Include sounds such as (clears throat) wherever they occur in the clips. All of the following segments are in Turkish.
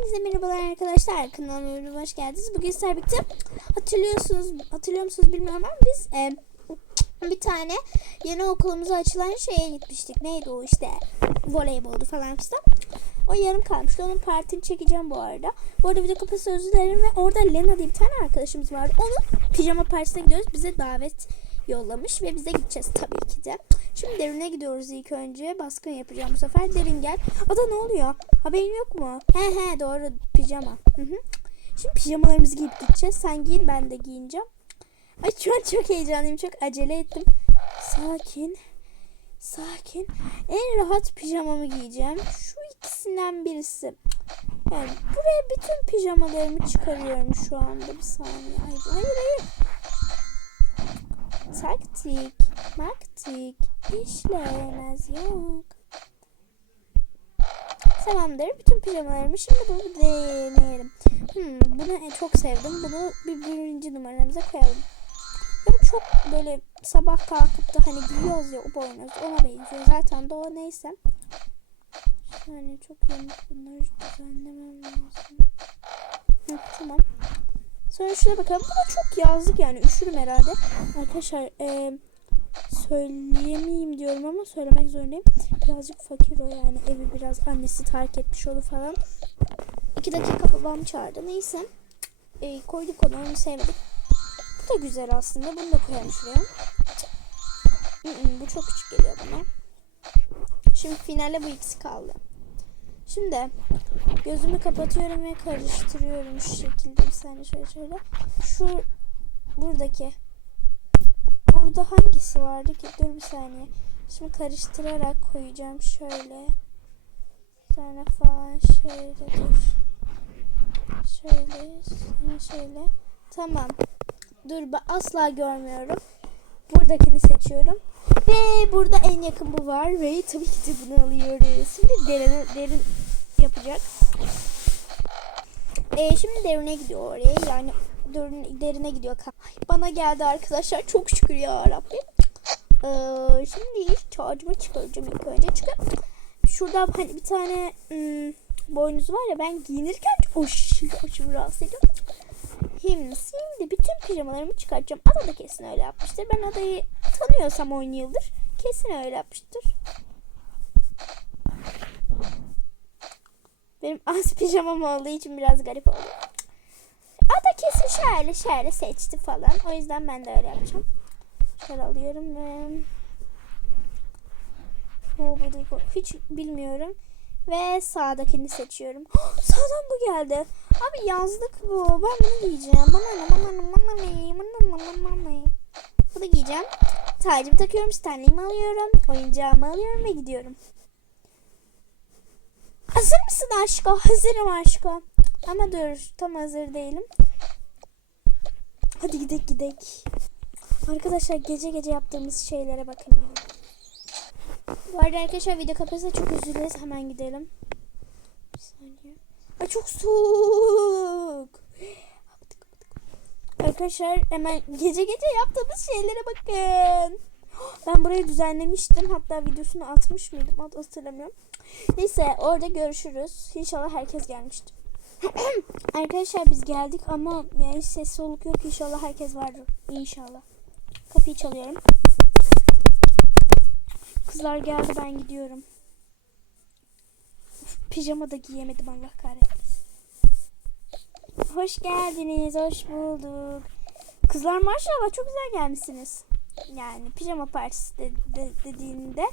Hepinize merhabalar arkadaşlar. Kanalıma hoş geldiniz. Bugün sizlerle birlikte hatırlıyorsunuz, hatırlıyor musunuz bilmiyorum ama biz e, bir tane yeni okulumuza açılan şeye gitmiştik. Neydi o işte voleyboldu falan filan. O yarım kalmıştı. Onun partini çekeceğim bu arada. Bu arada video kapısı özür dilerim ve orada Lena diye bir tane arkadaşımız vardı. Onun pijama partisine gidiyoruz. Bize davet yollamış ve biz de gideceğiz tabii ki de. Şimdi derine gidiyoruz ilk önce. Baskın yapacağım bu sefer. Derin gel. Ada ne oluyor? Haberin yok mu? He he doğru pijama. Hı hı. Şimdi pijamalarımızı giyip gideceğiz. Sen giyin ben de giyineceğim. Ay şu an çok heyecanlıyım. Çok acele ettim. Sakin. Sakin. En rahat pijamamı giyeceğim. Şu ikisinden birisi. Yani buraya bütün pijamalarımı çıkarıyorum şu anda. Bir saniye. Ay, hayır hayır. Taktik, maktik, işleyemez yok. Tamamdır. Bütün pijamalarımı şimdi bunu deneyelim. Hmm, bunu en çok sevdim. Bunu bir birinci numaramıza koyalım. Ya çok böyle sabah kalkıp da hani giyiyoruz ya o boynuz ona benziyor. Zaten de o neyse. Yani çok yamuk bunları düzenlemem lazım. Hı, tamam. Sonra şuna bakalım. Bu da çok yazlık yani. Üşürüm herhalde. Arkadaşlar e, söyleyemeyeyim diyorum ama söylemek zorundayım. Birazcık fakir o yani. Evi biraz annesi terk etmiş olur falan. İki dakika babam çağırdı. Neyse. E, koyduk onu. Onu sevdik. Bu da güzel aslında. Bunu da koyalım şuraya. Bu çok küçük geliyor bana. Şimdi finale bu ikisi kaldı. Şimdi gözümü kapatıyorum ve karıştırıyorum şu şekilde bir saniye şöyle şöyle. Şu buradaki burada hangisi vardı ki? Dur bir saniye. Şimdi karıştırarak koyacağım şöyle. Sonra falan şöyle dur. Şöyle şöyle. Tamam. Dur ben asla görmüyorum. Buradakini seçiyorum. Ve burada en yakın bu var ve tabii ki de bunu alıyoruz. Şimdi derin, derin yapacak. Ee, şimdi derine gidiyor oraya. Yani derin, derine gidiyor. Bana geldi arkadaşlar. Çok şükür ya Rabbim. Ee, şimdi ilk çağcıma çıkaracağım ilk önce. Çünkü şurada hani bir tane ım, boynuz var ya ben giyinirken aşırı aşırı rahatsız ediyorum. Şimdi, şimdi bütün pijamalarımı çıkartacağım. Ada da kesin öyle yapmıştır. Ben adayı tanıyorsam 10 yıldır kesin öyle yapmıştır. Benim (laughs) az pijamam olduğu için biraz garip oldu. Ada kesin şöyle şöyle seçti falan. O yüzden ben de öyle yapacağım. Şöyle alıyorum ve o da hiç bilmiyorum. Ve sağdakini seçiyorum. (gasps) Sağdan bu geldi. Abi yazlık bu. Ben bunu giyeceğim. Bunu giyeceğim. Tacımı takıyorum. Stanley'imi alıyorum. Oyuncağımı alıyorum ve gidiyorum. Hazır mısın aşko? Hazırım aşko. Ama dur tam hazır değilim. Hadi gidek gidek. Arkadaşlar gece gece yaptığımız şeylere bakın. Bu arada arkadaşlar video kapatırsa çok dileriz. Hemen gidelim. Bir saniye. Ay çok soğuk. Arkadaşlar hemen gece gece yaptığımız şeylere bakın. Ben burayı düzenlemiştim. Hatta videosunu atmış mıydım? Hat- Hatırlamıyorum. Neyse orada görüşürüz. İnşallah herkes gelmiştir. (clears throat) Arkadaşlar biz geldik ama yani ses soluk yok. İnşallah herkes vardır. İnşallah. Kapıyı çalıyorum. Kızlar geldi ben gidiyorum. Pijama da giyemedim Allah kahretsin. Hoş geldiniz, hoş bulduk. Kızlar maşallah çok güzel gelmişsiniz. Yani pijama partisi de, de- dediğinde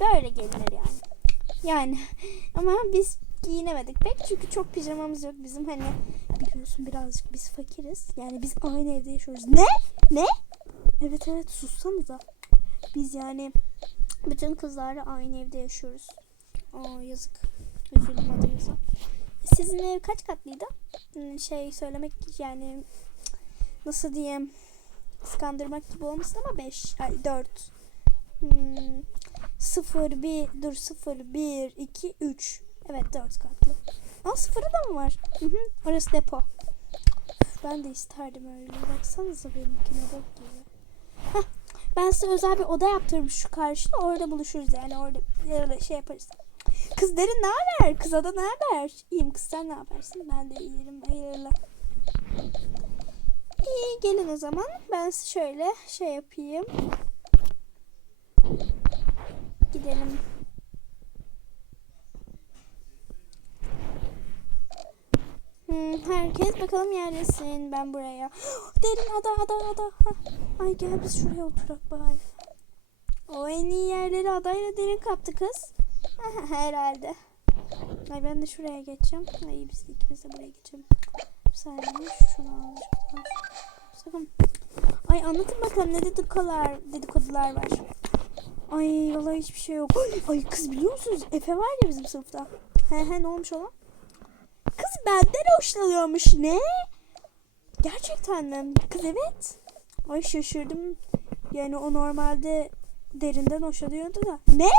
böyle gelinir yani. Yani ama biz giyinemedik pek çünkü çok pijamamız yok bizim hani biliyorsun birazcık biz fakiriz. Yani biz aynı evde yaşıyoruz. Ne? Ne? Evet evet sussanıza. Biz yani bütün kızlarla aynı evde yaşıyoruz. Aa yazık. Üzüldüm adımıza. Sizin ev kaç katlıydı? Hmm, Şey söylemek yani nasıl diyeyim kıskandırmak gibi olmasın ama 5 ay 4 hmm, 0 1 dur 0 1 2 3 evet 4 katlı. Aa sıfırı da mı var? Hı hı, orası depo. Ben de isterdim öyle. Baksanıza benimkine bak gibi. Hah, ben size özel bir oda yaptırmış şu karşıda. Orada buluşuruz yani. Orada öyle şey yaparız. Kız derin ne haber? Kız ada ne haber? İyiyim kız sen ne yaparsın? Ben de iyiyim. Hayırlı. İyi gelin o zaman. Ben şöyle şey yapayım. Gidelim. Hmm, herkes bakalım yerlesin. Ben buraya. (gasps) Derin ada ada ada. Hah. Ay gel biz şuraya oturak bari. O en iyi yerleri adayla derin kaptı kız. Herhalde. Ay ben de şuraya geçeceğim. Ay biz de ikimiz de buraya geçelim. Bir saniye şunu alacağım. Sakın. Ay anlatın bakalım ne dedikodular, dedikodular var. Ay vallahi hiçbir şey yok. (gasps) Ay, kız biliyor musunuz? Efe var ya bizim sınıfta. He he ne olmuş ona? Kız benden hoşlanıyormuş. Ne? Gerçekten mi? Kız evet. Ay şaşırdım. Yani o normalde derinden hoşlanıyordu da. Ne?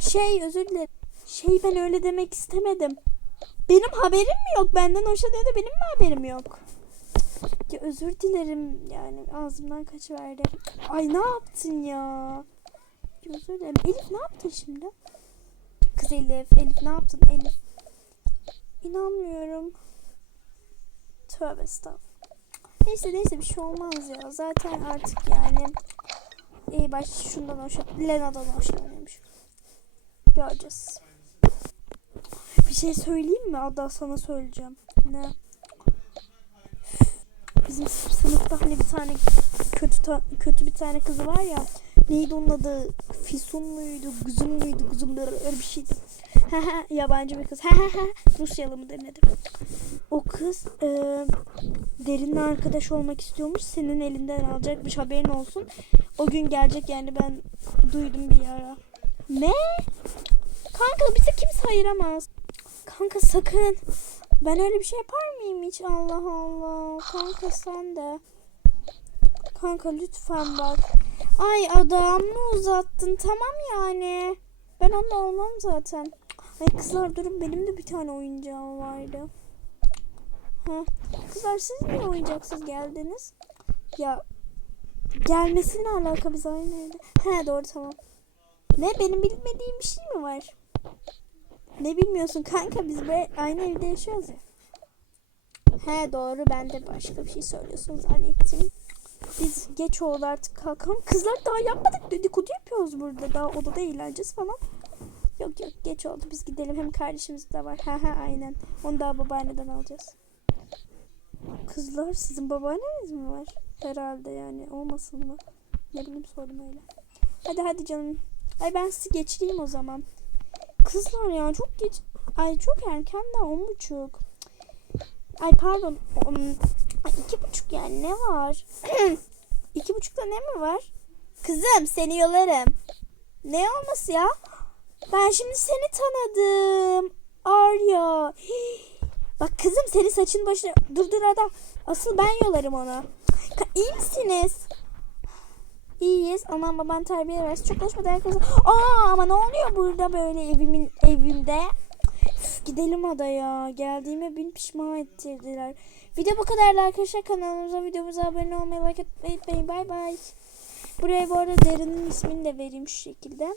Şey özür dilerim. Şey ben öyle demek istemedim. Benim haberim mi yok? Benden hoşlanıyordu benim mi haberim yok? Ya özür dilerim yani ağzımdan kaçıverdi. Ay ne yaptın ya? Ya özür dilerim. Elif ne yaptın şimdi? Kız Elif, Elif ne yaptın Elif? İnanmıyorum. Tövbe estağfurullah. Neyse neyse bir şey olmaz ya. Zaten artık yani iyi baş şundan hoşlan Lena'dan hoşlanıyormuş. Göreceğiz. Bir şey söyleyeyim mi? Ada sana söyleyeceğim. Ne? Bizim sınıfta hani bir tane kötü kötü bir tane kızı var ya. Neydi onun adı? Fisun muydu? Guzum muydu? Guzum öyle bir şeydi. Yabancı bir kız. Rusyalı mı demedi. O kız e, derinle arkadaş olmak istiyormuş. Senin elinden alacakmış haberin olsun. O gün gelecek yani ben duydum bir ara. Ne? Kanka bizi kimse ayıramaz. Kanka sakın. Ben öyle bir şey yapar mıyım hiç? Allah Allah. Kanka sen de. Kanka lütfen bak. Ay adam mı uzattın? Tamam yani. Ben onunla olmam zaten. Ay kızlar durun benim de bir tane oyuncağım vardı. Ha. Kızlar siz niye oyuncaksız geldiniz? Ya gelmesiyle alaka biz aynı evde. He doğru tamam. Ne benim bilmediğim bir şey mi var? Ne bilmiyorsun kanka biz böyle aynı evde yaşıyoruz ya. He doğru ben de başka bir şey söylüyorsun zannettim. Biz geç oldu artık kalkalım. Kızlar daha yapmadık dedikodu yapıyoruz burada. Daha odada eğleneceğiz falan. Yok yok geç oldu biz gidelim hem kardeşimiz de var. (laughs) Ha ha aynen. Onu daha babaanneden alacağız. Kızlar sizin babaanneniz mi var? Herhalde yani olmasın mı? Ne bileyim sordum öyle. Hadi hadi canım. Ay ben sizi geçireyim o zaman. Kızlar ya çok geç. Ay çok erken daha on buçuk. Ay pardon. On, ay iki buçuk yani ne var? (clears throat) iki buçukta ne mi var? Kızım seni yolarım. Ne olması ya? Ben şimdi seni tanıdım. Arya. (gasps) Bak kızım senin saçın başına. Dur dur adam. Asıl ben yolarım onu. İyi misiniz? İyiyiz. Aman baban terbiye versin. Çok konuşma değerli kızım. Aa ama ne oluyor burada böyle evimin evimde? Üf, gidelim adaya. Geldiğime bin pişman ettirdiler. Video bu kadardı arkadaşlar. Kanalımıza videomuza abone olmayı, like etmeyi unutmayın. Bay bay. Buraya bu arada Derin'in ismini de vereyim şu şekilde.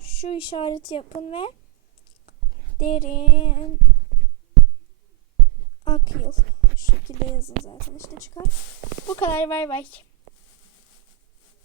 Şu işareti yapın ve Derin Akyıl. Şu şekilde yazın zaten işte çıkar. Bu kadar bay bay.